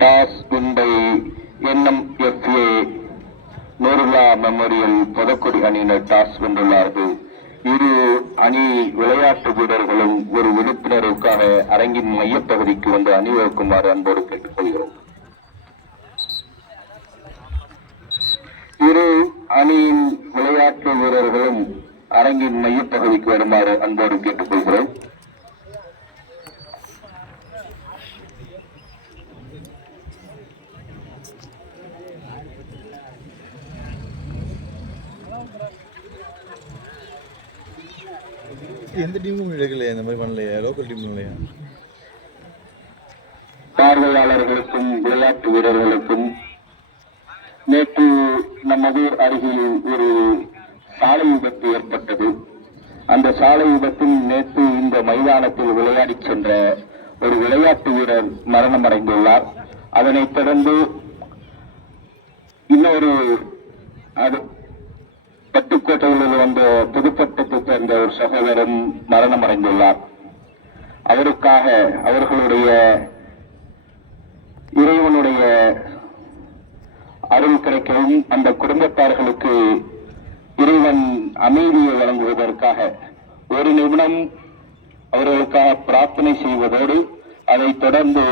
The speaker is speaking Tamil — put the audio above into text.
Toss win by NMFA Noorullah memorial Pothakudi அணியினர் டாஸ் வென்றுள்ளார்கள். இரு அணி விளையாட்டு வீரர்களும் ஒரு விழுப்பினருக்கான அரங்கின் மையப்பகுதிக்கு வந்து அணிவகுக்குமாறு அன்போடு கேட்டுக்கொள்கிறோம். இரு அணியின் விளையாட்டு வீரர்களும் அரங்கின் மையப்பகுதிக்கு வருமாறு அன்போடு கேட்டுக்கொள்கிறோம். எந்த டீமும் எடுக்கலையா? இந்த மாதிரி பண்ணலையா? லோக்கல் டீம் இல்லையா? பார்வையாளர்களுக்கும் விளையாட்டு வீரர்களுக்கும் நேற்று நமது அருகில் ஒரு சாலை விபத்து ஏற்பட்டது. அந்த சாலை விபத்தில் நேற்று இந்த மைதானத்தில் விளையாடி சென்ற ஒரு விளையாட்டு வீரர் மரணம் அடைந்துள்ளார். அதனைத் தொடர்ந்து இன்னொரு பட்டுக்கோட்டையில் வந்த புதுப்பட்டத்தை சேர்ந்த ஒரு சகோதரன் மரணம் அடைந்துள்ளார். அவருக்காக அவர்களுடைய இறைவனுடைய அருள் கிடைக்கவும் அந்த குடும்பத்தார்களுக்கு இறைவன் அமைதியை வழங்குவதற்காக ஒரு நிமிடம் அவர்களுக்காக பிரார்த்தனை செய்வதோடு அதைத் தொடர்ந்து